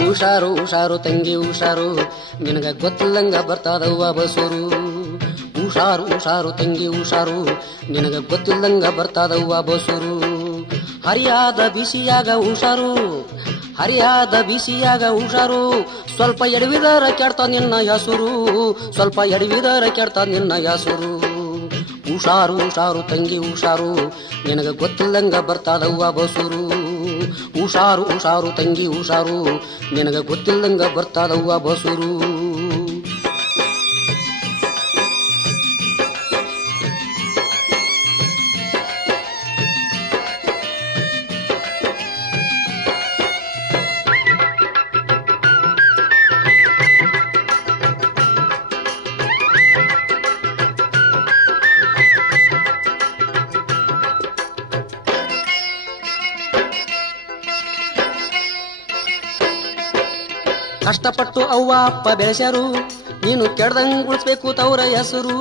ಹುಷಾರು ಹುಷಾರು ತಂಗಿ ಹುಷಾರು ನಿನಗ ಗೊತ್ತಿಲ್ಲಂಗ ಬರ್ತಾದವ್ವ ಬಸೂರು. ಹುಷಾರು ಹುಷಾರು ತಂಗಿ ಹುಷಾರು ನಿನಗ ಗೊತ್ತಿಲ್ಲಂಗ ಬರ್ತಾದವ್ವ ಬಸೂರು. ಹರಿಯಾದ ಬಿಸಿಯಾಗ ಹುಷಾರು ಹರಿಯಾದ ಬಿಸಿಯಾಗ ಹುಷಾರು ಸ್ವಲ್ಪ ಎಡವಿದರ ಕೆಡ್ತ ನಿನ್ನ ಹೆಸರು ಸ್ವಲ್ಪ ಎಡವಿದರ ಕೆಡ್ತ ನಿನ್ನ ಹೆಸರು. ಹುಷಾರು ಹುಷಾರು ತಂಗಿ ಹುಷಾರು ನಿನಗ ಗೊತ್ತಿಲ್ಲಂಗ ಬರ್ತಾದವ್ವ ಬಸೂರು. ಹುಷಾರು ಹುಷಾರು ತಂಗಿ ಹುಷಾರು ನಿನಗ ಗೊತ್ತಿಲ್ಲಂಗ ಬರ್ತಾದವ್ವ ಬಸೂರು. ಕಷ್ಟಪಟ್ಟು ಅವ್ವ ಅಪ್ಪ ಬೆಳೆಸ್ಯಾರು ನೀನು ಕೆಡ್ದಂಗ್ ಉಳಿಸ್ಬೇಕು ತವರ ಹೆಸರು.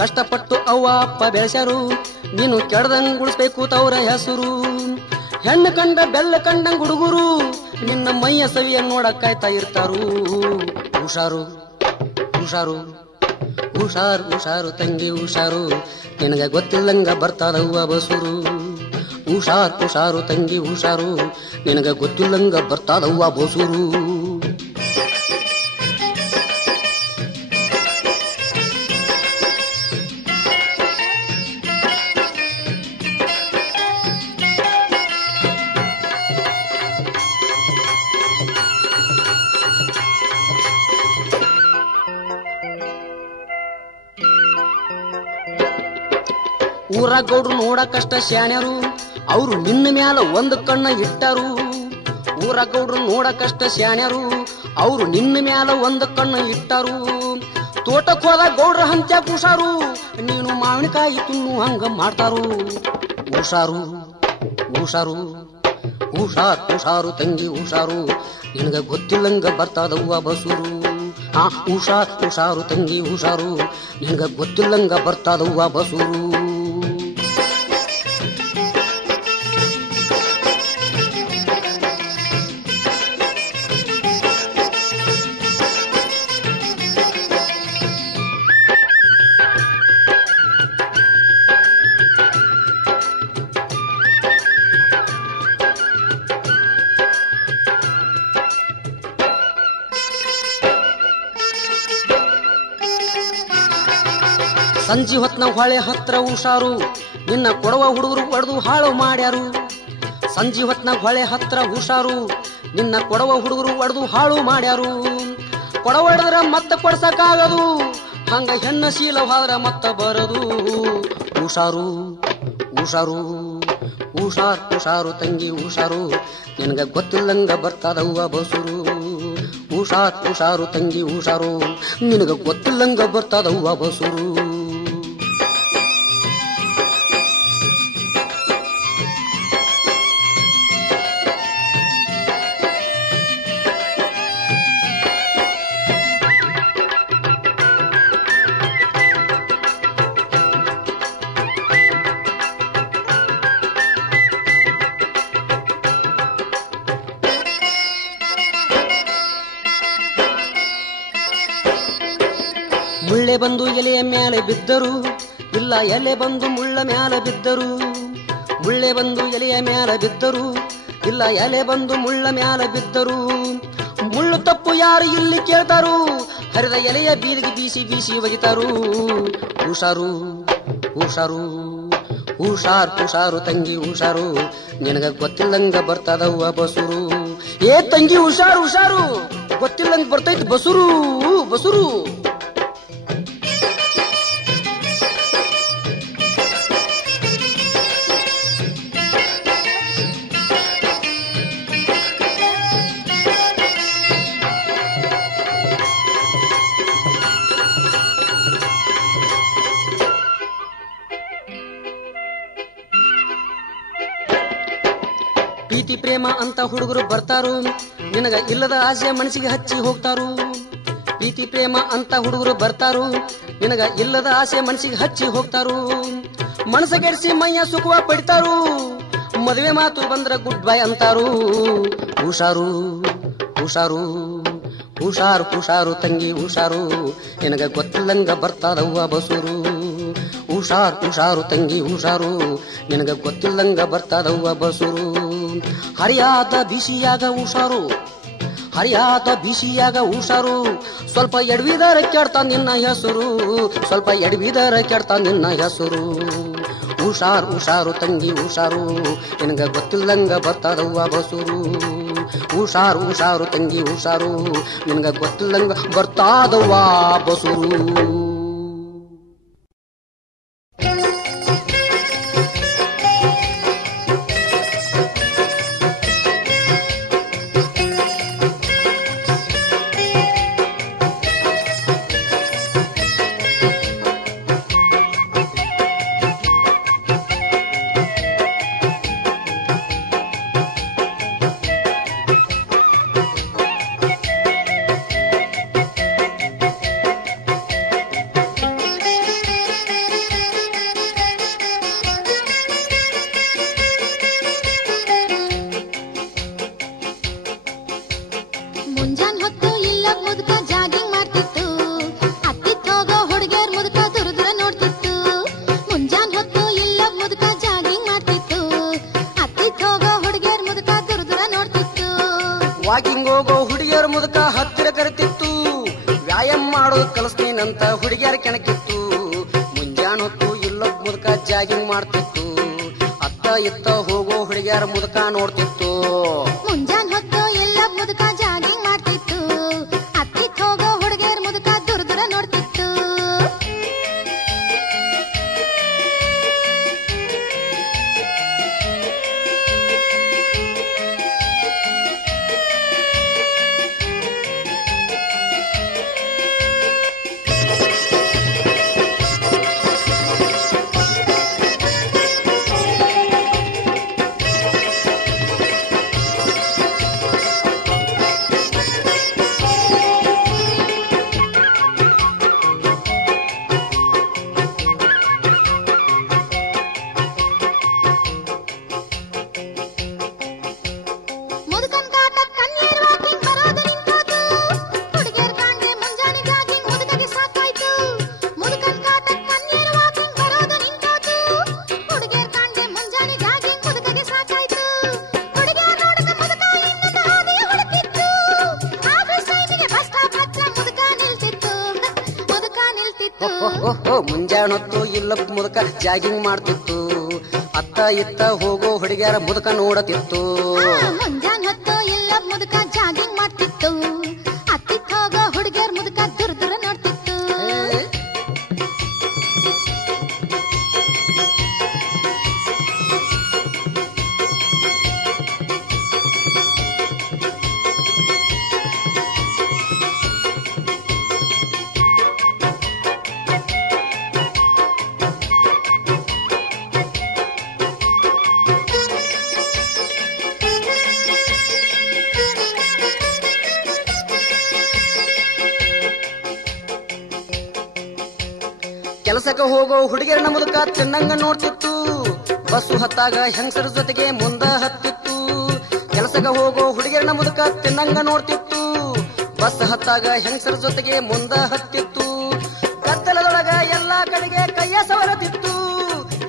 ಕಷ್ಟಪಟ್ಟು ಅವ್ವ ಅಪ್ಪ ಬೆಳೆಸ್ಯಾರು ನೀನು ಕೆಡ್ದಂಗ್ ಉಳಿಸ್ಬೇಕು ತವರ ಹೆಸರು. ಹೆಣ್ಣು ಕಂಡ ಬೆಲ್ಲ ಕಂಡಂಗ್ ಹುಡುಗರು ನಿನ್ನ ಮೈಯ ಸವಿಯ ನೋಡಕ್ ಕಾಯ್ತಾ ಇರ್ತಾರು. ಹುಷಾರು ಹುಷಾರು ಹುಷಾರು ಹುಷಾರು ತಂಗಿ ಹುಷಾರು ನಿನಗ ಗೊತ್ತಿಲ್ಲಂಗ ಬರ್ತಾದವ್ವ ಬಸೂರು. ಹುಷಾರು ಹುಷಾರು ತಂಗಿ ಹುಷಾರು ನಿನಗ ಗೊತ್ತಿಲ್ಲಂಗ ಬರ್ತಾದವ್ವ ಬಸೂರು. ಊರ ಗೌಡ್ರು ನೋಡಕಷ್ಟ ಶಾಣ್ಯರು ಅವರು ನಿನ್ನ ಮ್ಯಾಲ ಒಂದು ಕಣ್ಣ ಇಟ್ಟರು. ಊರ ಗೌಡ್ರು ನೋಡಕಷ್ಟ ಶಾಣ್ಯರು ಅವರು ನಿನ್ನ ಮ್ಯಾಲ ಒಂದು ಕಣ್ಣ ಇಟ್ಟರು. ತೋಟಕ್ಕೆ ಹೋದ ಗೌಡ್ರ ಹಂತ್ಯಾಕ ಹುಷಾರು ನೀನು ಮಾವಿನಕಾಯಿ ತಿನ್ನು ಹಂಗ ಮಾಡ್ತಾರು. ಹುಷಾರು ಹುಷಾರು ಹುಷಾರು ಹುಷಾರು ತಂಗಿ ಹುಷಾರು ನಿನಗ ಗೊತ್ತಿಲ್ಲಂಗ ಬರ್ತಾದವ್ವ ಬಸೂರು. ಹುಷಾರು ಹುಷಾರು ತಂಗಿ ಹುಷಾರು ನಿನಗ ಗೊತ್ತಿಲ್ಲಂಗ ಬರ್ತಾದವ್ವ ಬಸೂರು. ಸಂಜಿ ಹೊತ್ನ ಹೊಳೆ ಹತ್ರ ಹುಷಾರು ನಿನ್ನ ಕೊಡವ ಹುಡುಗರು ಹೊಡೆದು ಹಾಳು ಮಾಡ್ಯಾರು. ಸಂಜಿ ಹೊತ್ನ ಹೊಳೆ ಹತ್ರ ಹುಷಾರು ನಿನ್ನ ಕೊಡವ ಹುಡುಗರು ಹೊಡೆದು ಹಾಳು ಮಾಡ್ಯಾರು. ಕೊಡವ ಹೊಡೆದ್ರ ಮತ್ತ ಕೊಡ್ಸಕ್ಕಾಗದು ಹಂಗ ಹೆಣ್ಣ ಶೀಲವಾದ್ರ ಮತ್ತ ಬರದು. ಹುಷಾರು ಹುಷಾರು ಹುಷಾರು ಹುಷಾರು ತಂಗಿ ಹುಷಾರು ನಿನಗ ಗೊತ್ತಿಲ್ಲಂಗ ಬರ್ತಾದವ್ವ ಬಸೂರು. ಹುಷಾರು ಹುಷಾರು ತಂಗಿ ಹುಷಾರು ನಿನಗ ಗೊತ್ತಿಲ್ಲಂಗ ಬರ್ತಾದವ್ವ ಬಸೂರು. ಮುಳ್ಳೆ ಬಂದು ಎಲೆಯ ಮ್ಯಾಲೆ ಬಿದ್ದರು ಇಲ್ಲ ಎಲೆ ಬಂದು ಮುಳ್ಳ ಮ್ಯಾಲೆ ಬಿದ್ದರು. ಮುಳ್ಳೆ ಬಂದು ಎಲೆಯ ಮ್ಯಾಲೆ ಬಿದ್ದರು ಇಲ್ಲ ಎಲೆ ಬಂದು ಮುಳ್ಳ ಮ್ಯಾಲೆ ಬಿದ್ದರು. ಮುಳ್ಳು ತಪ್ಪು ಯಾರು ಇಲ್ಲಿ ಕೇಳ್ತಾರು ಹರಿದ ಎಲೆಯ ಬೀದಿಗೆ ಬೀಸಿ ಬೀಸಿ ಒಗಿತಾರು. ಹುಷಾರು ಹುಷಾರು ಹುಷಾರು ಹುಷಾರು ತಂಗಿ ಹುಷಾರು ನಿನಗ ಗೊತ್ತಿಲ್ಲಂಗ ಬರ್ತಾದವ್ವ ಬಸೂರು. ಏ ತಂಗಿ ಹುಷಾರು ಹುಷಾರು ಗೊತ್ತಿಲ್ಲಂಗ ಬರ್ತೈತಿ ಬಸೂರು ಬಸೂರು. ಪ್ರೀತಿ ಪ್ರೇಮ ಅಂತ ಹುಡುಗರು ಬರ್ತಾರು ನಿನಗ ಇಲ್ಲದ ಆಸೆ ಮನಸ್ಸಿಗೆ ಹಚ್ಚಿ ಹೋಗ್ತಾರು. ಪ್ರೀತಿ ಪ್ರೇಮ ಅಂತ ಹುಡುಗರು ಬರ್ತಾರು ನಿನಗ ಇಲ್ಲದ ಆಸೆ ಮನಸ್ಸಿಗೆ ಹಚ್ಚಿ ಹೋಗ್ತಾರು. ಮನಸ್ಸಗೆಡಿಸಿ ಮೈಯ ಸುಖವ ಪಡಿತಾರು ಮದುವೆ ಮಾತು ಬಂದ್ರ ಗುಡ್ ಬೈ ಅಂತಾರು. ಹುಷಾರು ಹುಷಾರು ಹುಷಾರು ಹುಷಾರು ತಂಗಿ ಹುಷಾರು ನಿನಗ ಗೊತ್ತಿಲ್ಲಂಗ ಬರ್ತದವ್ವ ಬಸುರು ಹುಷಾರು ಹುಷಾರು ತಂಗಿ ಹುಷಾರು ನಿನಗ ಗೊತ್ತಿಲ್ಲಂಗ ಬರ್ತದವ್ವ ಬಸುರು ಹರಿಯಾದ ಬಿಸಿಯಾಗ ಹುಷಾರು ಹರಿಯಾದ ಬಿಸಿಯಾಗ ಹುಷಾರು ಸ್ವಲ್ಪ ಎಡವಿದರ ಕೆಡ್ತಾ ನಿನ್ನ ಹೆಸರು ಸ್ವಲ್ಪ ಎಡವಿದರ ಕೆಡ್ತಾ ನಿನ್ನ ಹೆಸರು ಹುಷಾರು ಹುಷಾರು ತಂಗಿ ಹುಷಾರು ನಿನಗ ಗೊತ್ತಿಲ್ಲಂಗ ಬರ್ತದವ್ವ ಬಸುರು ಹುಷಾರು ಹುಷಾರು ತಂಗಿ ಹುಷಾರು ನಿನಗ ಗೊತ್ತಿಲ್ಲಂಗ ಬರ್ತಾದವ್ವ ಬಸುರು ವಾಕಿಂಗ್ ಹೋಗೋ ಹುಡುಗಿಯರ ಮುದುಕ ಹತ್ತಿರ ಕರೆತಿತ್ತು ವ್ಯಾಯಾಮ ಮಾಡೋದು ಕಲಿಸ್ತೀನಂತ ಹುಡುಗಿಯರ ಕೆಣಕಿತ್ತು ಮುಂಜಾನೆ ಹೊತ್ತು ಇಲ್ಲೊಬ್ಬ ಮುದುಕ ಜಾಗಿಂಗ್ ಮಾಡ್ತಿತ್ತು ಅತ್ತ ಇತ್ತ ಹೋಗೋ ಹುಡುಗಿಯರ ಮುದುಕ ನೋಡ್ತಿತ್ತು ಮುಂಜಾನೆ ಹೊತ್ತು ಎಲ್ಲ ಮುದುಕ ಜಾಗಿಂಗ್ ಮಾಡ್ತಿತ್ತು ಅತ್ತಿತ್ ಹೋಗೋ ಹುಡುಗಿಯರ ಮುದುಕ ದೂರ ದೂರ ನೋಡ್ತಿತ್ತು ಮುಂಜಾನೆ ಹೊತ್ತು ಇಲ್ಲೊಬ್ಬ ಮುದುಕ ಜಾಗಿಂಗ್ ಮಾಡ್ತಿತ್ತು ಅತ್ತ ಇತ್ತ ಹೋಗೋ ಹುಡುಗಿಯರ ಮುದುಕ ನೋಡತಿತ್ತು ಮುಂಜಾನೆ ಹೊತ್ತು ಎಲ್ಲ ಮುದುಕ ಜಾಗಿಂಗ್ ಮಾಡ್ತಿತ್ತು ಅತ್ತಿತ್ ಹೋಗೋ ಹುಡುಗಿಯರ ಮುದುಕ ದೂರ ದೂರ ನೋಡ್ತಿತ್ತು ಕೆಲಸಕ್ಕೆ ಹೋಗೋ ಹುಡುಗಿಯರನ್ನ ಮುದುಕ ತಿನ್ನಂಗ ನೋಡ್ತಿತ್ತು ಬಸ್ಸು ಹತ್ತಾಗ ಹೆಂಗಸರ ಜೊತೆಗೆ ಮುಂದ ಹತ್ತಿತ್ತು ಕೆಲಸಕ್ಕೆ ಹೋಗೋ ಹುಡುಗಿಯರನ್ನ ಮುದುಕ ತಿನ್ನಂಗ ನೋಡ್ತಿತ್ತು ಬಸ್ ಹತ್ತಾಗ ಹೆಂಗಸರ ಜೊತೆಗೆ ಮುಂದ ಹತ್ತಿತ್ತು ಗದ್ದಲದೊಳಗ ಎಲ್ಲಾ ಕಡೆಗೆ ಕೈಯ ಸವರತಿತ್ತು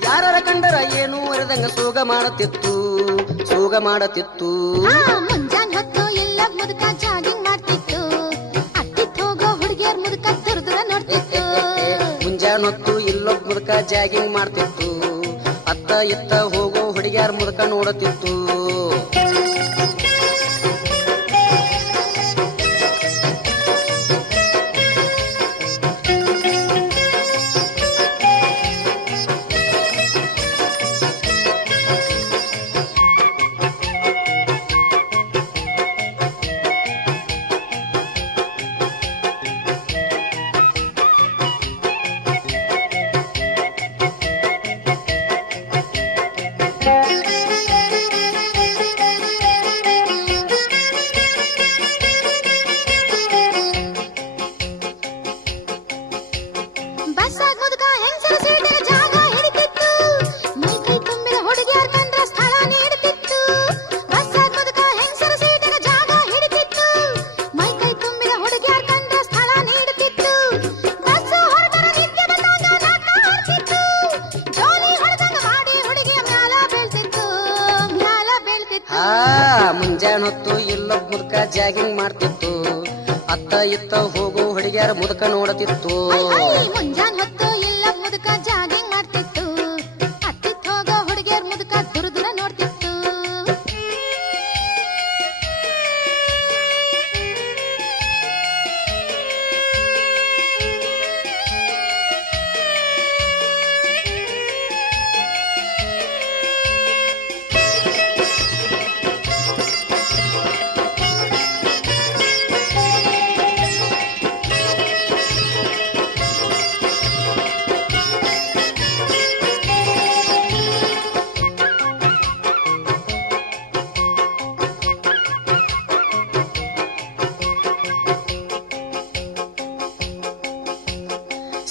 ಯಾರ ಕಂಡರ ಏನು ಅರಿದಂಗ ಸೋಗ ಮಾಡತಿತ್ತು ಮುಂಜಾನೆ ಹೊತ್ತು ಎಲ್ಲ ಮುದುಕ ಜಾಗಿಂಗ್ ಮಾಡ್ತಿತ್ತು ಅತ್ತಿತ್ ಹೋಗೋ ಹುಡುಗಿಯರ ಮುದುಕ ದೂರ ದೂರ ನೋಡ್ತಿತ್ತು ಮುಂಜಾನೆ ಹೊತ್ತು ಇಲ್ಲೊಬ್ಬ ಮುದುಕ ಜಾಗಿಂಗ್ ಮಾಡ್ತಿತ್ತು ಅತ್ತ ಇತ್ತ ಹೋಗೋ ಹುಡುಗಿಯರ ಮುದುಕ ನೋಡುತ್ತಿತ್ತು ಜಾಗಿಂಗ್ ಮಾಡ್ತಿತ್ತು. ಅತ್ತ ಇತ್ತ ಹೋಗೋ ಹುಡುಗಿಯರ ಮುದುಕ ನೋಡತಿತ್ತು. ಮುಂಜಾನ್ ಹೊತ್ತು ಇಲ್ಲ ಮುದುಕ ಜಾಗಿಂಗ್ ಮಾಡ್ತಿತ್ತು. ಅತ್ತಿತ್ ಹೋಗೋ ಹುಡುಗಿಯರ್ ಮುದುಕ ದೂರ ದೂರ ನೋಡ್ತಿತ್ತು.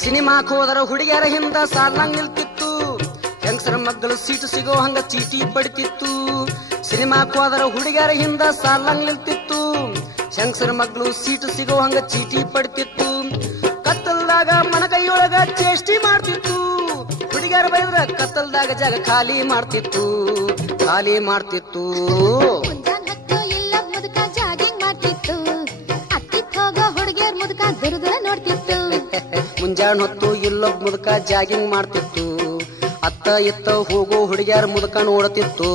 ಸಿನಿಮಾಕ್ ಹೋದರ ಹುಡುಗಿಯರ ಹಿಂದ ಸಾಲಾಂಗ್ ನಿಲ್ತಿತ್ತು. ಹೆಂಗಸರ ಮಗ್ಗಲು ಸೀಟು ಸಿಗೋ ಹಂಗ ಚೀಟಿ ಪಡಿತಿತ್ತು. ಸಿನಿಮಾಕ್ ಹೋದರ ಹುಡುಗಿಯರ ಹಿಂದ ಸಾಲಾಂಗ್ ನಿಲ್ತಿತ್ತು. ಹೆಂಗಸರ ಮಗ್ಗಲು ಸೀಟು ಸಿಗೋ ಹಂಗ ಚೀಟಿ ಪಡಿತಿತ್ತು. ಕತ್ತಲ್ದಾಗ ಮನಕೈಯೊಳಗ ಚೇಷ್ಟಿ ಮಾಡ್ತಿತ್ತು. ಹುಡುಗಿಯರ ಬೈದ್ರ ಕತ್ತಲ್ದಾಗ ಜಾಗ ಖಾಲಿ ಮಾಡ್ತಿತ್ತು. ಮುಂಜಾನ್ ಹೊತ್ತು ಇಲ್ಲ ಮುದುಕ ಜಾಗಿಂಗ್ ಮಾಡ್ತಿತ್ತು. ಅತ್ತಿತ್ ಹೋಗೋ ಹುಡುಗಿಯರ್ ಮುದುಕ ದೂರ ದೂರ ನೋಡ್ತಿತ್ತು. ಮುಂಜಾನ್ ಹೊತ್ತು ಇಲ್ಲೊಬ್ಬ ಮುದುಕ ಜಾಗಿಂಗ್ ಮಾಡ್ತಿತ್ತು. ಅತ್ತ ಇತ್ತ ಹೋಗೋ ಹುಡುಗಿಯರ ಮುದುಕ ನೋಡ್ತಿತ್ತು.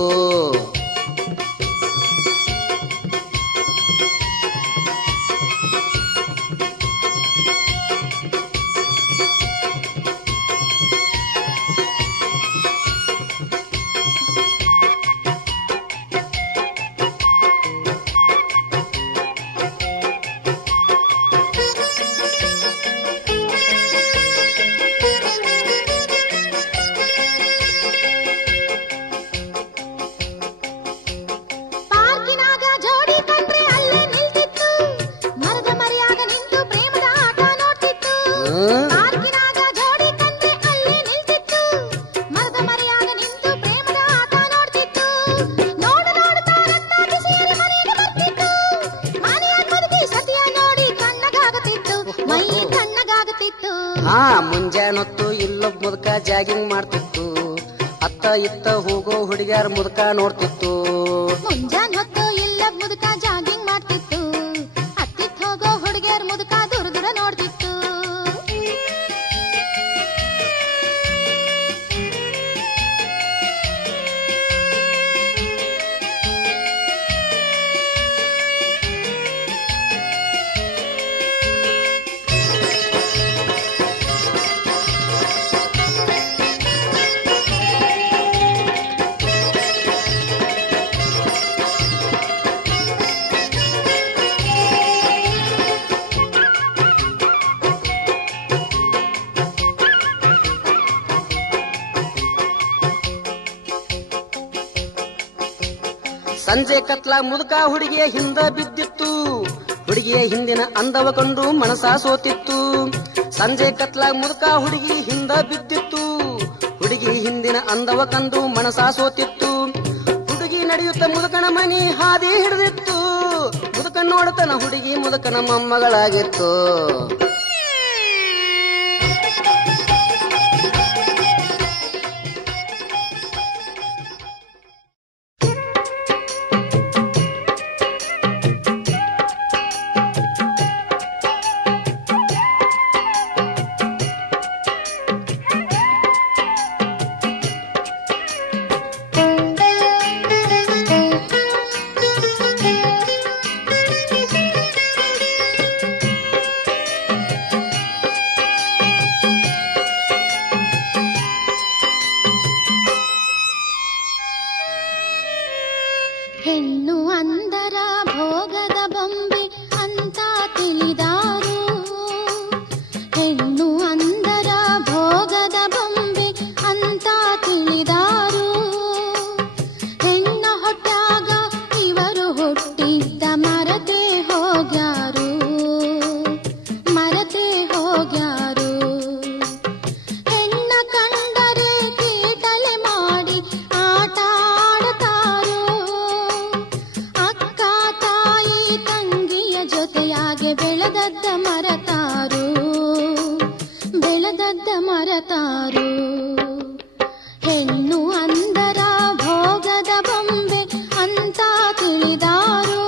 ಮುಂಜಾನ್ ಹೊತ್ತು ಇಲ್ಲೊಬ್ಬ ಮುದುಕ ಜಾಗಿಂಗ್ ಮಾಡ್ತಿತ್ತು. ಅತ್ತ ಇತ್ತ ಹೋಗೋ ಹುಡುಗಿಯರ ಮುದುಕ ನೋಡ್ತಿತ್ತು. ಮುಂಜಾನ್ ಹೊತ್ತು ಇಲ್ಲೊಬ್ಬ ಮುದುಕ ಜಾಗಿಂಗ್ ಮಾಡ್ತಿತ್ತು. ಅತ್ತಿತ್ ಹೋಗೋ ಹುಡುಗಿಯರ್ ಮುದುಕ ದೂರ ದೂರ ನೋಡ್ತಿತ್ತು. ಸಂಜೆ ಕತ್ಲಾಗ ಮುದುಕ ಹುಡುಗಿಯ ಹಿಂದ ಬಿದ್ದಿತ್ತು. ಹುಡುಗಿಯ ಹಿಂದಿನ ಅಂದವ ಕಂಡು ಮನಸ ಸೋತಿತ್ತು. ಸಂಜೆ ಕತ್ಲಾಗ ಮುದುಕ ಹುಡುಗಿ ಹಿಂದ ಬಿದ್ದಿತ್ತು. ಹುಡುಗಿ ಹಿಂದಿನ ಅಂದವ ಕಂಡು ಮನಸ ಸೋತಿತ್ತು. ಹುಡುಗಿ ನಡೆಯುತ್ತ ಮುದುಕನ ಮನಿ ಹಾದಿ ಹಿಡಿದಿತ್ತು. ಮುದುಕ ನೋಡತನ ಹುಡುಗಿ ಮುದುಕನ ಮೊಮ್ಮಗಳಾಗಿತ್ತು. ಹೆಣ್ಣು ಅಂದರ ಭೋಗದ ಬೊಂಬೆ ಅಂತ ತಿಳಿದಾರು. ಹೆಣ್ಣು ಅಂದರ ಭೋಗದ ಬೊಂಬೆ ಅಂತ ತಿಳಿದಾರು. ಹೆಣ್ಣ ಹೊಟ್ಟಾಗ ಇವರು ಹುಟ್ಟಿದ್ದ ಮರತೆ ಹೋಗ್ಯಾರು. ಹೆಣ್ಣ ಕಂಡರೆ ಕೀಟಲೆ ಮಾಡಿ ಆಟ ಆಡತಾರು. ಅಕ್ಕ ತಾಯಿ ತಂಗಿಯ ಜೊತೆಯಾಗೆ ಬೆಳೆದದ್ದ ಮರತಾರು. ಹೆಣ್ಣು ಅಂದರ ಭೋಗದ ಬೊಂಬೆ ಅಂತ ತಿಳಿದಾರು.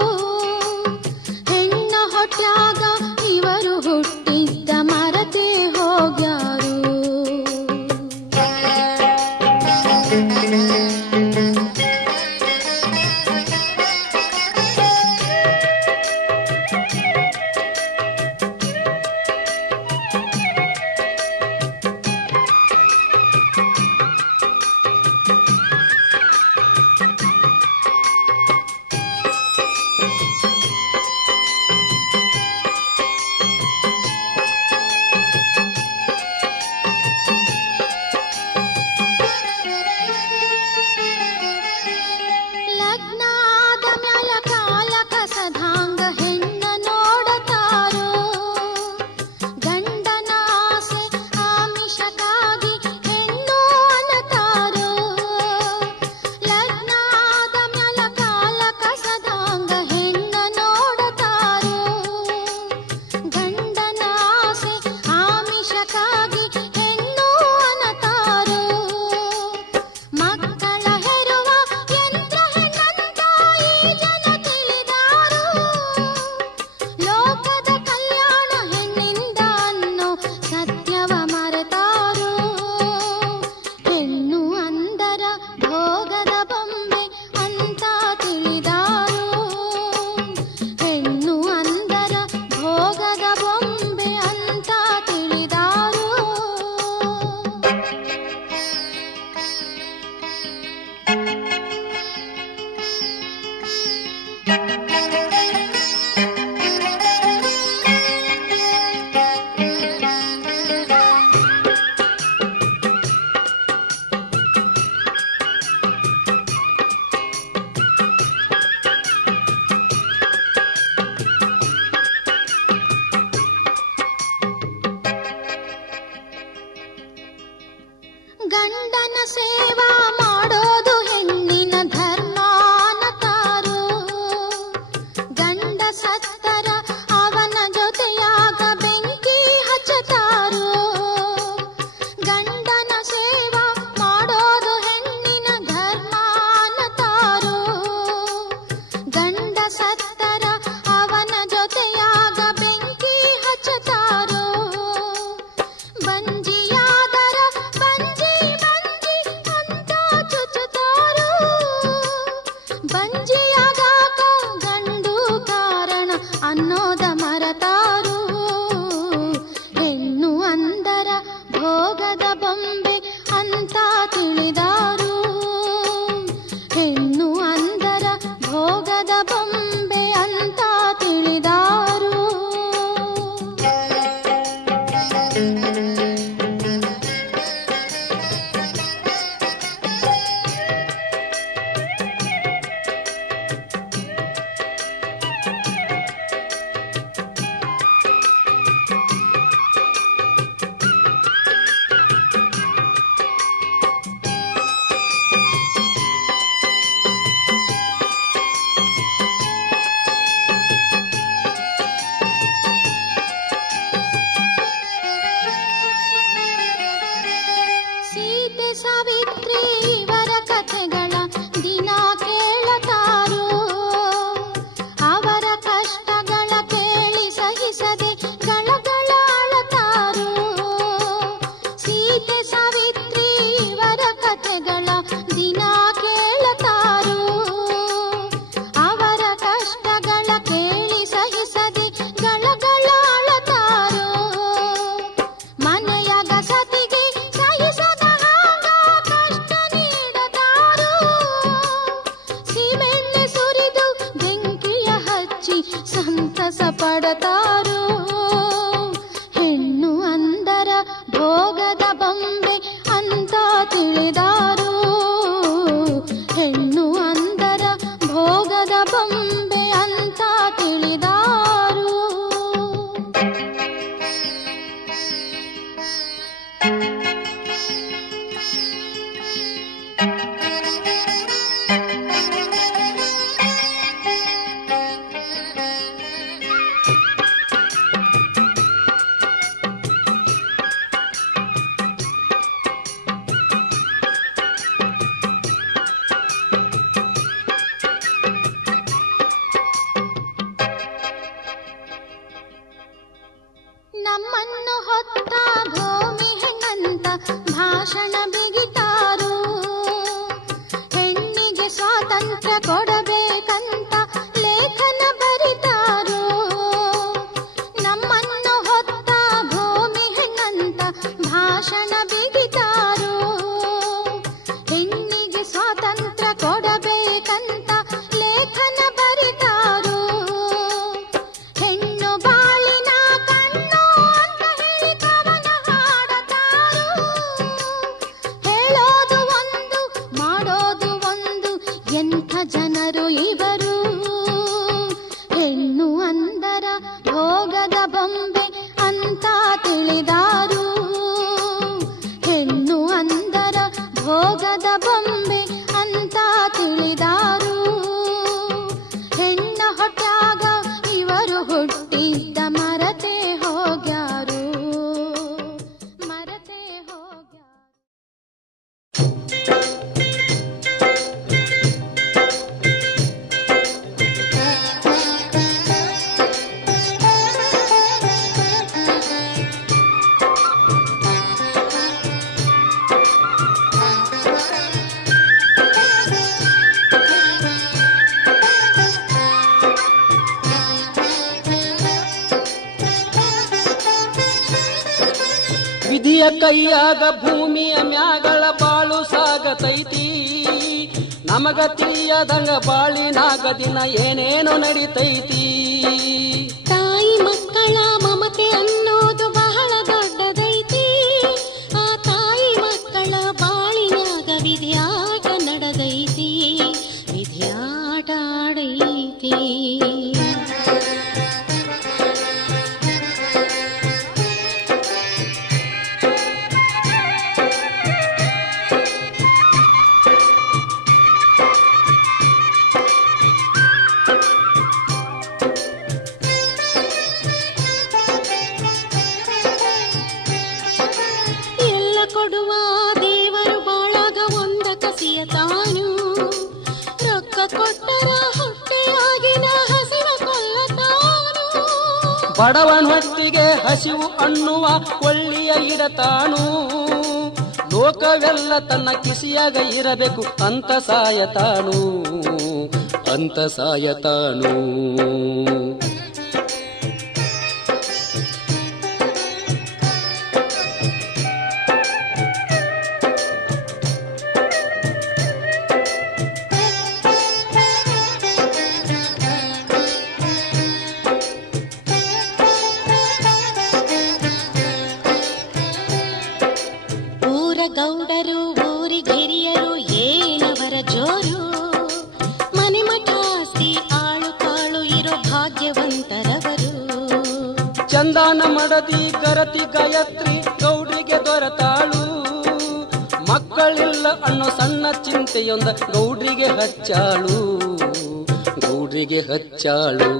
ಮರತಾರು. ಹೆಣ್ಣು ಅಂದರ ಭೋಗದ ಬೊಂಬೆ ಅಂತ ತಿಳಿದಾರು. ಹೆಣ್ಣು ಅಂದರ ಭೋಗದ ಬೊಂಬೆ ಅಂತ ತಿಳಿದಾರು. ಸೀತೆ ಸಾವಿತ್ರಿ ಇವರ ಕಥೆಗಳ ದಿನ ಕೇಳತಾರು. ಅವರ ಕಷ್ಟಗಳ ಕೇಳಿ ಸಹಿಸದೆ ಗಳಗಳ ಅಳತಾರು. ಸೀತೆ ಸಾವಿತ್ರಿ ಇವರ ಕಥೆಗಳ ದಿನ ಕೇಳತಾರು. ಅವರ ಕಷ್ಟಗಳ ಕೇಳಿ ಸಹಿಸದೆ ಗಳಗಳ ಅಳತಾರು. ಮನೆಯ ಗಸತಿಗೆ ಸಹಿಸದ ಹಾಗ ಕಷ್ಟ ನೀಡತಾರು. ಸೀಮೆಣ್ಣೆ ಸುರಿದು ಬೆಂಕಿಯ ಹಚ್ಚಿ ಸಂತಸ ಪಡತಾರು. ಹೆಣ್ಣು ಅಂದರ ಭೋಗದ ಬೊಂಬೆ ಅಂತ ತಿಳಿದಾರು. ಹೆಣ್ಣು ಅಂದರ ಭೋಗದ ಬೊಂಬೆ ಅಂತ ತಿಳಿದಾರು. ನಮ್ಮನ್ನು ಹೊತ್ತ ಭೂಮಿ ಹೆಣ್ಣಂತ ಭಾಷಣ ಬಿಗಿತಾರು. ಹೆಣ್ಣಿಗೆ ಸ್ವಾತಂತ್ರ್ಯ ಕೊಡಬೇಕಂತ ಲೇಖನ ಬರಿತಾರು. ನಮ್ಮನ್ನು ಹೊತ್ತ ಭೂಮಿ ಹೆಣ್ಣಂತ ಭಾಷಣ ಬಿಗಿತಾರು. ಹೆಣ್ಣಿಗೆ ಸ್ವಾತಂತ್ರ್ಯ ಕೊಡಬೇಕಂತ ಲೇಖನ ಬರಿತಾರು. ಹೆಣ್ಣು ಬಾಳಿನ ಕಣ್ಣು ಅಂತ ಹೇಳಿ ಕವನ ಹಾಡತಾರು. ಹೇಳೋದು ಒಂದು ಮಾಡೋದು ಒಂದು ಎಂಥ ಜನರು ಇವರು. ಹೆಣ್ಣು ಅಂದರ ಭೋಗದ ಬೊಂಬೆ ಅಂತ ತಿಳಿದಾರು. ಹೆಣ್ಣು ಅಂದರ ಭೋಗದ ಬೊಂಬೆ ಅಂತ ತಿಳಿದಾರು. ಹೆಣ್ಣ ಹೊಟ್ಯಾಗ ಇವರು ಹುಟ್ಟಿದ್ದ ಮರತೆ ಹೋಗ್ಯಾರು. ಮರತೆ ಹೋಗ್ಯಾರು. ವಿಧಿಯ ಕೈಯಾಗ ಭೂಮಿಯ ಮ್ಯಾಗಳ ಬಾಳು ಸಾಗತೈತಿ. ನಮಗ ತಿಳಿಯದಂಗ ಬಾಳಿನಾಗ ದಿನ ಏನೇನು ನಡಿತೈತಿ. ತಾಯಿ ಮಕ್ಕಳ ಮಮತೆ ಅನ್ನೋದು ಬಹಳ ದೊಡ್ಡದೈತಿ. ಆ ತಾಯಿ ಮಕ್ಕಳ ಬಾಳಿನಾಗ ವಿಧಿಯಾಟ ನಡೆದೈತಿ. ವಿಧಿಯಾಟ ಆಡೈತಿ. ಕೊಡುವ ದೇವರು ಬಾಳಾಗ ಒಂದ ಕಸಿಯ ತಾನು. ರೊಕ್ಕ ಕೊಟ್ಟರ ಹೊಟ್ಟೆಯಾಗಿನ ಹಸಿವ ಕೊಲ್ಲತಾನು. ಬಡವನ ಹೊತ್ತಿಗೆ ಹಸಿವು ಅನ್ನುವ ಒಳ್ಳೆಯ ಇಡತಾನು. ಲೋಕವೆಲ್ಲ ತನ್ನ ಕಿಸಿಯಾಗ ಇರಬೇಕು ಅಂತ ಸಾಯತಾನು. ಅಂತ ಸಾಯತಾನು. ಚಂದಾನ ಮಡದಿ ಗರತಿ ಗಾಯತ್ರಿ ಗೌಡ್ರಿಗೆ ದೊರೆತಾಳು. ಮಕ್ಕಳಿಲ್ಲ ಅನ್ನೋ ಸಣ್ಣ ಚಿಂತೆಯೊಂದ ಗೌಡ್ರಿಗೆ ಹಚ್ಚಾಳು, ಗೌಡ್ರಿಗೆ ಹಚ್ಚಾಳು.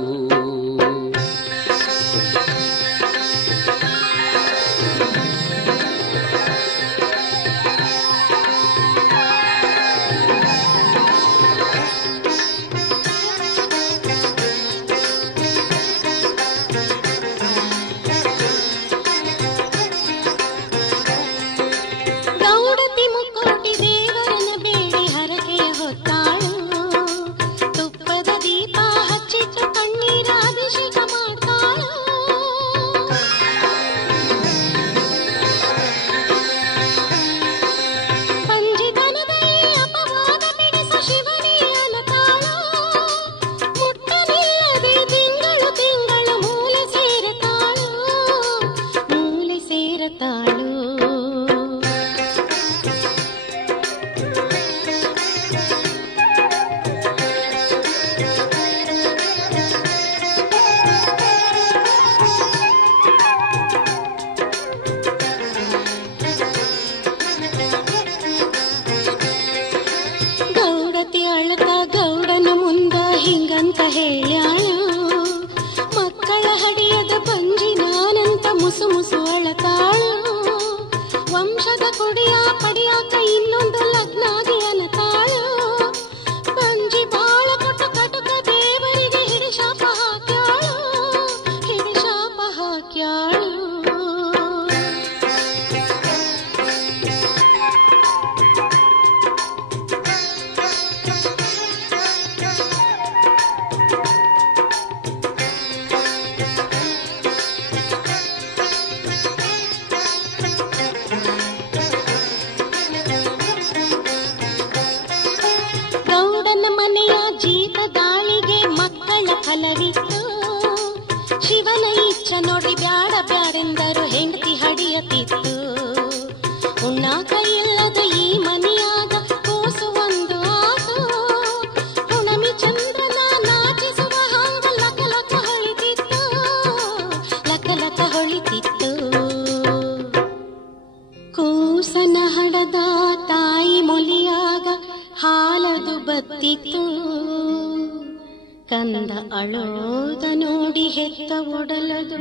ಕಂದ ಅಳೋದ ನೋಡಿ ಹೆತ್ತ ಒಡಲದು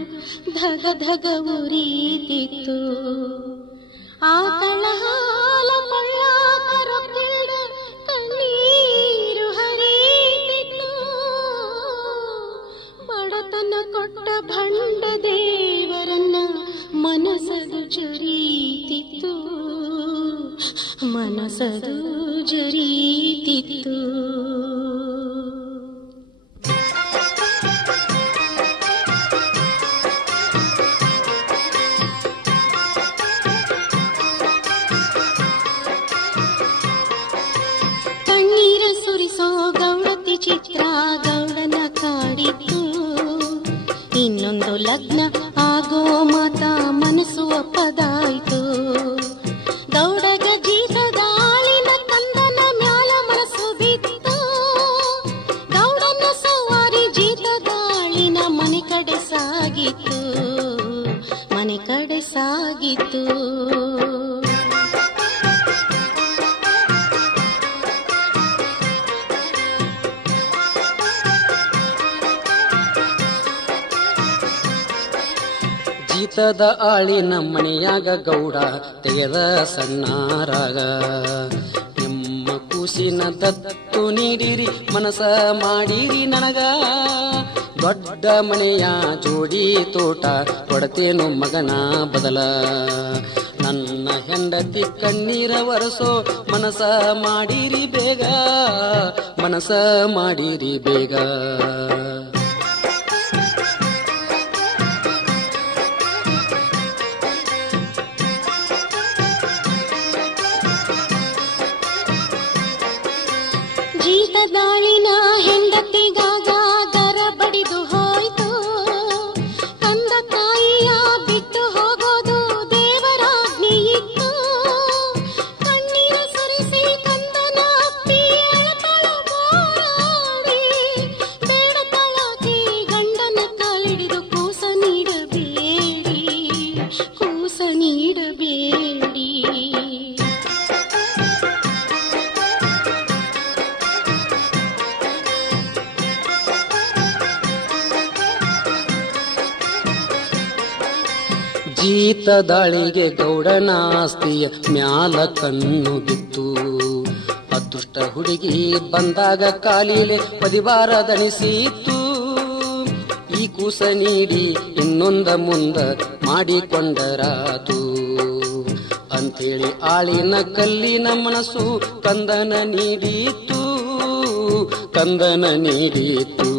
ಧಗ ಧಗ ಉರಿತಿತ್ತು. ಆತಳ ಹಾಲ ಕೊಳ್ಳಾಕ ರೊಕ್ಕಿಡ ಕಣ್ಣೀರು ಹರಿತಿತ್ತು. ಬಡತನ ಕೊಟ್ಟ ಭಂಡ ದೇವರನ್ನ ಮನಸದು ಜರೀತಿತ್ತು, ಮನಸದು ಜರೀತಿತ್ತು. ಚಿತ್ರ ಗೌಡನ ಕಾಡಿತ್ತು. ಇನ್ನೊಂದು ಲಗ್ನ ಆಗೋ ಮಾತ ಮನಸ್ಸು ಒಪ್ಪದಾಯ್ತು. ಗೌಡಗ ಜೀತದ ಆಳಿನ ಕಂದನ ಮ್ಯಾಲ ಮನಸ್ಸು ಬಿತ್ತು. ಗೌಡನ ಸವಾರಿ ಜೀತದ ಆಳಿನ ಮನೆ ಕಡೆ ಸಾಗಿತ್ತು, ಮನೆ ಕಡೆ ಸಾಗಿತ್ತು. ಜೀತದ ಆಳಿನ ಮನೆಯಾಗ ಗೌಡ ತೆಗೆದ ಸಣ್ಣಾರಾಗ. ನಿಮ್ಮ ಕೂಸಿನ ದತ್ತು ನೀಡಿರಿ ಮನಸ ಮಾಡಿರಿ ನನಗ. ದೊಡ್ಡ ಮನೆಯ ಜೋಡಿ ತೋಟ ಕೊಡತೇನು ಮಗನ ಬದಲ. ನನ್ನ ಹೆಂಡತಿ ಕಣ್ಣೀರ ಒರೆಸೋ ಮನಸ ಮಾಡಿರಿ ಬೇಗ, ಮನಸ ಮಾಡಿರಿ ಬೇಗ. ಜೀತದಾಳಿನ ಹೆಂಡತಿಗಾಗ ಗರ ಬಡಿದು ಹೋಯ್ತು. ಕಂದ ತಾಯಿಯ ಬಿಟ್ಟು ಹೋಗೋದು ದೇವರಾಜ್ಞೆ ಇತ್ತು. ಕಣ್ಣೀರ ಸುರಿಸಿ ಕಂದನ ಅಪ್ಪಿ ಅಳತಳ ಬೋರಾಡಿ ಬೇಡತಳ ಜೀತದಾಳಿಗೆ ಗೌಡನ ಆಸ್ತಿಯ ಮ್ಯಾಲ ಕಣ್ಣು ಬಿತ್ತು. ಅದೃಷ್ಟ ಹುಡುಗಿ ಬಂದಾಗ ಕಾಲಿಲೆ ಪದಿವಾರದಣಿಸಿತ್ತು. ಈ ಕೂಸ ನೀಡಿ ಇನ್ನೊಂದ ಮುಂದ ಮಾಡಿಕೊಂಡರಾತು ಅಂತೇಳಿ ಆಳಿನ ಕಲ್ಲಿನ ಮನಸ್ಸು ಕಂದನ ನೀಡಿತು, ಕಂದನ ನೀಡಿತು.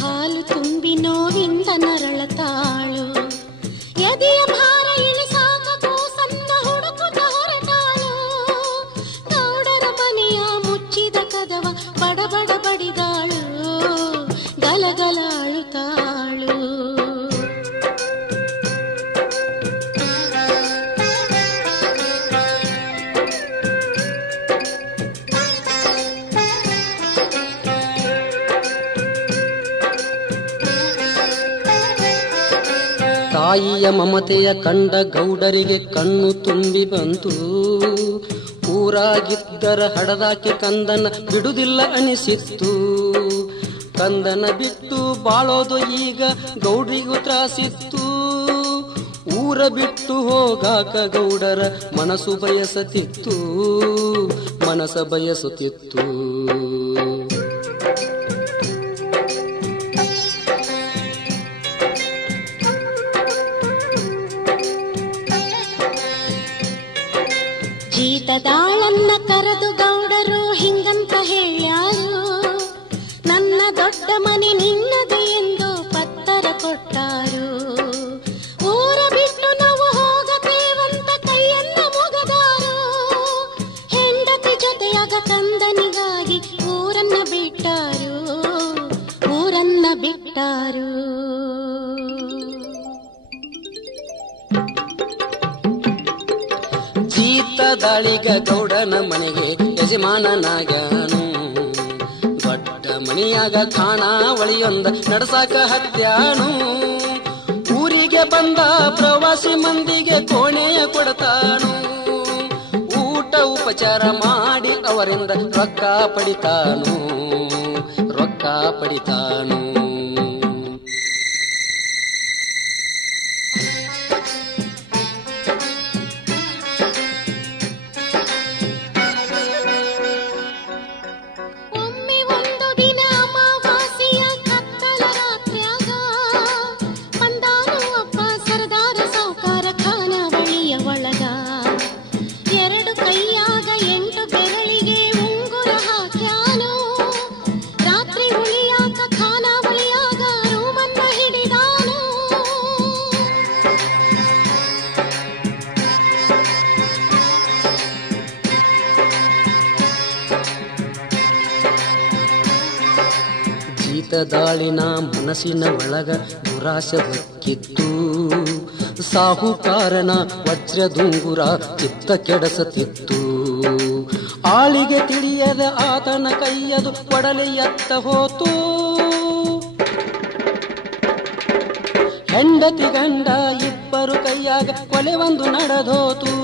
ಹಾಲು ತುಂಬಿ ನೋವಿಂದ ನರಳತಾಳು. ಎದೆಯ ಭಾರ ಇಳಿಸಾಕೂ ಸಣ್ಣ ಹುಡುಕುತ್ತ ಹೊರಟಾಳು. ಗೌಡರ ಮನೆಯ ಮುಚ್ಚಿದ ಕದವ ಬಡಬಡ ಬಡಿದಾಳು, ಗಲಗಲ ಅಳುತ್ತಾಳು. ತಾಯಿಯ ಮಮತೆಯ ಕಂಡ ಗೌಡರಿಗೆ ಕಣ್ಣು ತುಂಬಿ ಬಂತು. ಊರಾಗಿದ್ದರ ಹಡದಾಕಿ ಕಂದನ ಬಿಡುದಿಲ್ಲ ಅನಿಸಿತ್ತು. ಕಂದನ ಬಿಟ್ಟು ಬಾಳೋದು ಈಗ ಗೌಡ್ರಿಗೂ ತ್ರಾಸಿತ್ತು. ಊರ ಬಿಟ್ಟು ಹೋಗಾಕ ಗೌಡರ ಮನಸ್ಸು ಬಯಸುತ್ತಿತ್ತು, ಮನಸ್ಸ ಬಯಸುತ್ತಿತ್ತು. ಜೀತದಾಳನ್ನ ಕರೆದು ಗೌಡರು ಹಿಂಗಂತ ಹೇಳ್ಯಾರು. ನನ್ನ ದೊಡ್ಡ ಮನೆ ನಿನ್ನದು ಎಂದು ಪತ್ತರ ಕೊಟ್ಟಾರು. ಊರ ಬಿಟ್ಟು ನಾವು ಹೋಗತೇವಂತ ಕೈಯನ್ನ ಮುಗದಾರು. ಹೆಂಡತಿ ಜೊತೆಯಾಗ ಕಂದನಿಗಾಗಿ ಊರನ್ನ ಬಿಟ್ಟಾರು, ಊರನ್ನ ಬಿಟ್ಟಾರು. ಜೀತದಾಳಿಗ ಗೌಡನ ಮನೆಗೆ ಯಜಮಾನನಾಗ್ಯಾನು. ದೊಡ್ಡ ಮನೆಯಾಗ ಖಾನಾವಳಿಯೊಂದ ನಡಸಾಕ ಹತ್ಯಾನು. ಊರಿಗೆ ಬಂದ ಪ್ರವಾಸಿ ಮಂದಿಗೆ ಕೋಣೆಯ ಕೊಡ್ತಾನು. ಊಟ ಉಪಚಾರ ಮಾಡಿ ಅವರಿಂದ ರೊಕ್ಕ ಪಡಿತಾನು, ರೊಕ್ಕ ಪಡಿತಾನು. ಜೀತದಾಳಿನ ಮನಸ್ಸಿನ ಒಳಗ ದುರಾಸೆ ಹೊಕ್ಕಿತ್ತು. ಸಾಹುಕಾರನ ವಜ್ರದುಂಗುರ ಚಿತ್ತ ಕೆಡಸತಿತ್ತು. ಆಳಿಗೆ ತಿಳಿಯದ ಆತನ ಕೈಯದು ಒಡಲೆ ಎತ್ತ ಹೋತು. ಹೆಂಡತಿ ಗಂಡ ಇಬ್ಬರು ಕೈಯಾಗ ಕೊಲೆ ಒಂದು ನಡೆದೋತು.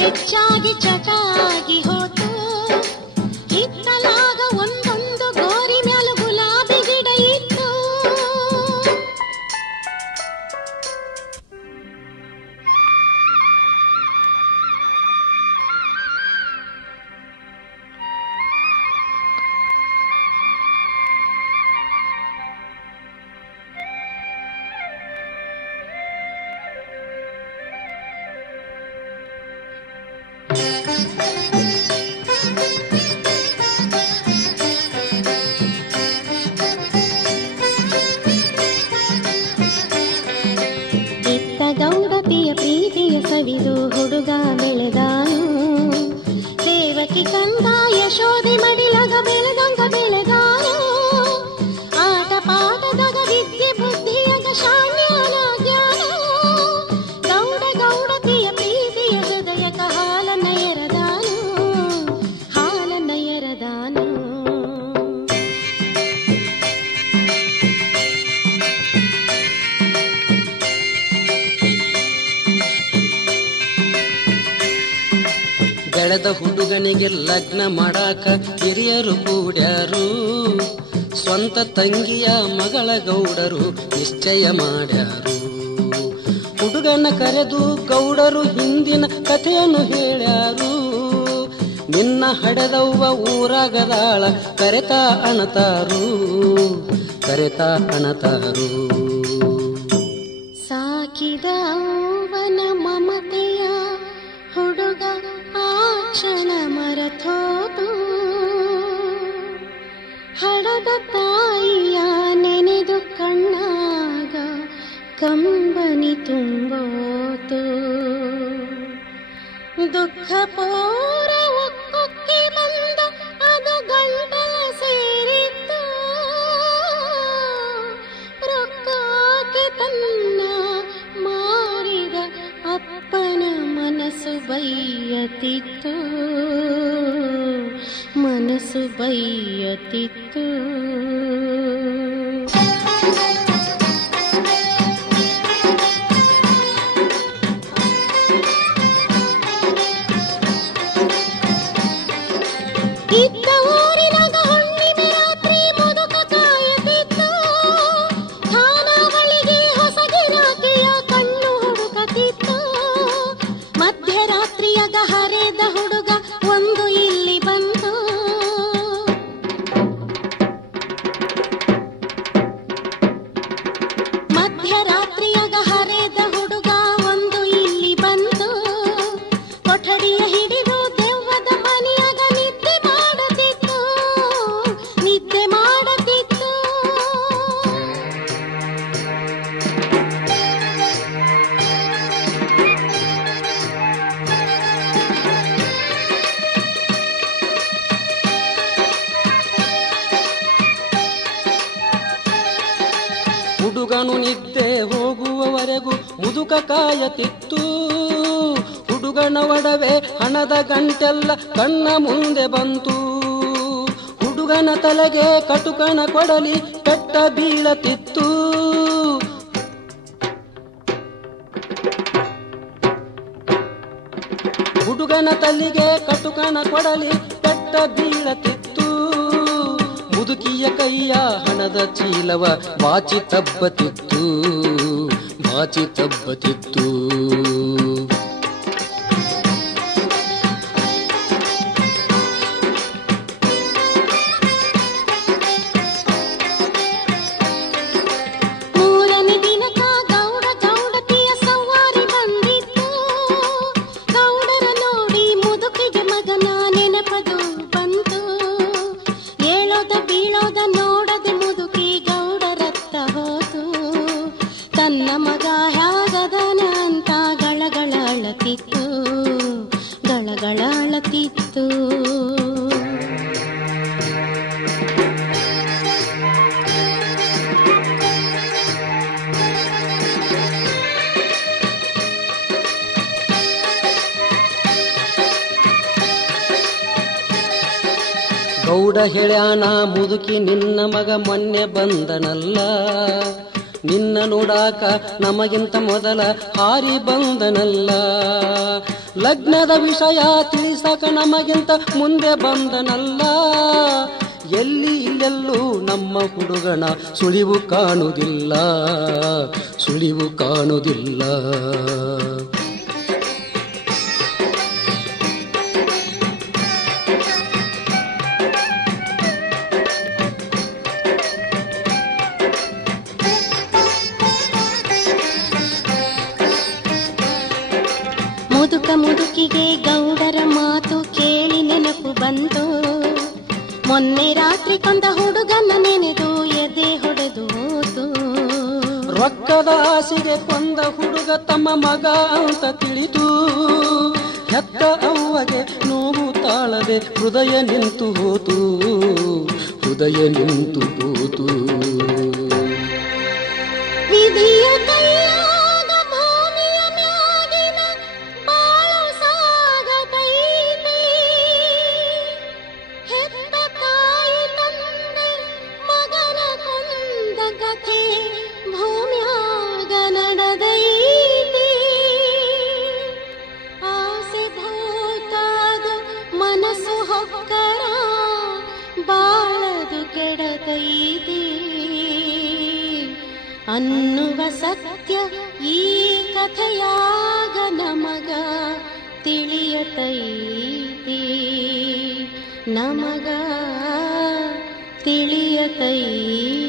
ಹೆಚ್ಚಾಗಿ ಚಟಾಗಿ ಹೋತು. ಹಿತ್ತಲಾಗ ಒಂದೊಂದು ಗೋರಿ ಮ್ಯಾಲ ಗುಲಾಬಿ ಗಿಡ ಇತ್ತು. ಗೌಡತಿಯ ಪ್ರೀತಿಯ ಸವಿದು ಹುಡುಗ ಬೆಳೆದಾನು. ದೇವಕಿ ಕಂದ ಯಶೋದೆ ಮಡಿಲಗ ಬೆಳೆದಂಗ ಬೆಳೆದಾನು. ಆಟ ಪಾಠದಾಗ ವಿದ್ಯೆ ಬುದ್ಧಿಯಾಗ ಶಾಣ್ಯಾನ ಜ್ಞಾನ. ಗೌಡತಿಯ ಪ್ರೀತಿಯ ಹೃದಯಕ ಹಾಲನ್ನ ಎರೆದಾನು. ಹಾಲನ್ನ ಎರೆದಾನು. ಬೆಳೆದ ಹುಡುಗನಿಗೆ ಲಗ್ನ ಮಾಡಾಕ ಹಿರಿಯರು ಕೂಡ್ಯಾರು. ಸ್ವಂತ ತಂಗಿಯ ಮಗಳ ಗೌಡರು ನಿಶ್ಚಯ ಮಾಡ್ಯಾರು. ಹುಡುಗನ ಕರೆದು ಗೌಡರು ಹಿಂದಿನ ಕಥೆಯನ್ನು ಹೇಳ್ಯಾರು. ನಿನ್ನ ಹಡೆದವ್ವ ಊರಾಗದಾಳ ಕರೆತಾ ಅಣತಾರು. ಕರೆತಾ ಅಣತಾರು. ಸಾಕಿದ ಅವ್ವನ ಮಮತೆಯ ಹುಡುಗ ಆ ಕ್ಷಣ ಮರೆತೋದು. ಹಡದ ತಾಯಿಯ ನೆನೆದು ಕಣ್ಣಾಗ ಕಂಬನಿ ತುಂಬೋತು. ದುಃಖ ಪೂರ ಒಕ್ಕೊಕ್ಕಿ ಬಂದ ಅದು ಗಂಟಲ ಸೇರಿತ್ತು. ರೊಕ್ಕಕ್ಕೆ ತನ್ನ ಮಾರಿದ ಅಪ್ಪನ ಮನಸ್ಸು ಬೈಯತಿತ್ತು. ಮನಸ್ಸು ಬೈಯತಿತ್ತು. ಇದ್ದ ಊರಿನಾಗ ಹುಣ್ಣಿಮೆ ರಾತ್ರಿ ಮುದುಕ ಕಾಯತಿತ್ತು. ಖಾನಾವಳಿಗೆ ಹೊಸ ಗಿರಾಕಿಯ ಕಣ್ಣು ಹುಡುಕತಿತ್ತು. ಮಧ್ಯರಾತ್ರಿಯಾಗ ಹರಿದ ಹುಡುಗ ಒಂದು ಇಲ್ಲಿ ಬಂತು. ಮಧ್ಯರಾತ್ರಿಯಾಗ ಹರಿದ ಹುಡುಗ ಒಂದು ಇಲ್ಲಿ ಬಂತು. ಕೊಠಡಿಯ ಹಿಡಿದು ದೆವ್ವದ ಮನೆಯಾಗ ನಿದ್ದೆ ಮಾಡತಿತ್ತು. ನಿದ್ದೆ ಮಾಡತಿತ್ತು. ಹುಡುಗನು ನಿದ್ದೆ ಹೋಗುವವರೆಗೂ ಮುದುಕ ಕಾಯತಿತ್ತು. ಹುಡುಗನ ಒಡವೆ ಹಣದ ಗಂಟೆಲ್ಲ ಕಣ್ಣ ಮುಂದೆ ಬಂತು. ಹುಡುಗನ ತಲೆಗೆ ಕಟುಕನ ಕೊಡಲಿ ಪೆಟ್ಟ ಬೀಳತಿತ್ತು. ಹುಡುಗನ ತಲೆಗೆ ಕಟುಕನ ಕೊಡಲಿ ಪೆಟ್ಟ ಬೀಳತಿತ್ತು. ಮುದುಕಿಯ ಕೈಯ ಹಣದ ಚೀಲವ ಬಾಚಿ ತಬ್ಬತಿತ್ತು. ಬಾಚಿ ತಬ್ಬತಿತ್ತು. ಮೂರನೇ ದಿನಕ ಗೌಡತಿಯ ಸವಾರಿ ಬಂದಿತ್ತು. ಗೌಡರ ನೋಡಿ ಮುದುಕಿಗೆ ಮಗನ ನೆನಪದು ಬಂತು. ಏಳೋದ ಬೀಳೋದ ನೋಡದೆ ಮುದುಕಿ ಗೌಡರತ್ತ ಹೋತು. ತನ್ನ ಮಗ ಹ್ಯಾಗದನ ಅಂತ ಗಳಗಳ ಅಳತಿತ್ತು. ಗಳಗಳ ಅಳತಿತ್ತು. ಗೌಡ ಹೇಳ್ಯಾನ ಮುದುಕಿ ನಿನ್ನ ಮಗ ಮೊನ್ನೆ ಬಂದನಲ್ಲ. ನಿನ್ನ ನೋಡಾಕ ನಮಗಿಂತ ಮೊದಲ ಹಾರಿ ಬಂದನಲ್ಲ. ಲಗ್ನದ ವಿಷಯ ತಿಳಿಸಕ ನಮಗಿಂತ ಮುಂದೆ ಬಂದನಲ್ಲ. ಎಲ್ಲಿ ಇಲ್ಲೆಲ್ಲೂ ನಮ್ಮ ಹುಡುಗನ ಸುಳಿವು ಕಾಣುವುದಿಲ್ಲ, ಸುಳಿವು ಕಾಣುವುದಿಲ್ಲ. ಮುದುಕ ಮುದುಕಿಗೆ ಗೌಡರ ಮಾತು ಕೇಳಿ ನೆನಪು ಬಂತು. ಮೊನ್ನೆ ರಾತ್ರಿ ಕೊಂದ ಹುಡುಗನ ನೆನೆದು ಎದೆ ಹೊಡೆದು ಹೋತು. ರೊಕ್ಕದ ಆಸೆಗೆ ಕೊಂದ ಹುಡುಗ ತಮ್ಮ ಮಗ ಅಂತ ತಿಳಿದು, ಹೆತ್ತ ಅವ್ವಗೆ ನೋವು ತಾಳದೆ ಹೃದಯ ನಿಂತು ಹೋತು, ಹೃದಯ ನಿಂತು ಹೋತು. ವಿಧಿಯ ಕೈಯಾಗ ಭೂಮಿಯ ಮ್ಯಾಗಿನ ಬಾಳು ಸಾಗತೈತಿ. ಹೆತ್ತ ತಾಯಿ ತಂದೆ ಮಗನ ಕೊಂದ ಕಥೆ ಭೂಮ್ಯಾಗ ನಡೆದೈತಿ. ಆಸೆ ಭೂತಾದ ಮನಸ್ಸು ಹೊಕ್ಕರ ಬಾಳದು ಕೆಡತೈತಿ ಅನ್ನುವ ಸತ್ಯ ಈ ಕಥೆಯಾಗ ನಮಗ ತಿಳಿಯತೈತಿ, ನಮಗ ತಿಳಿಯತೈತಿ.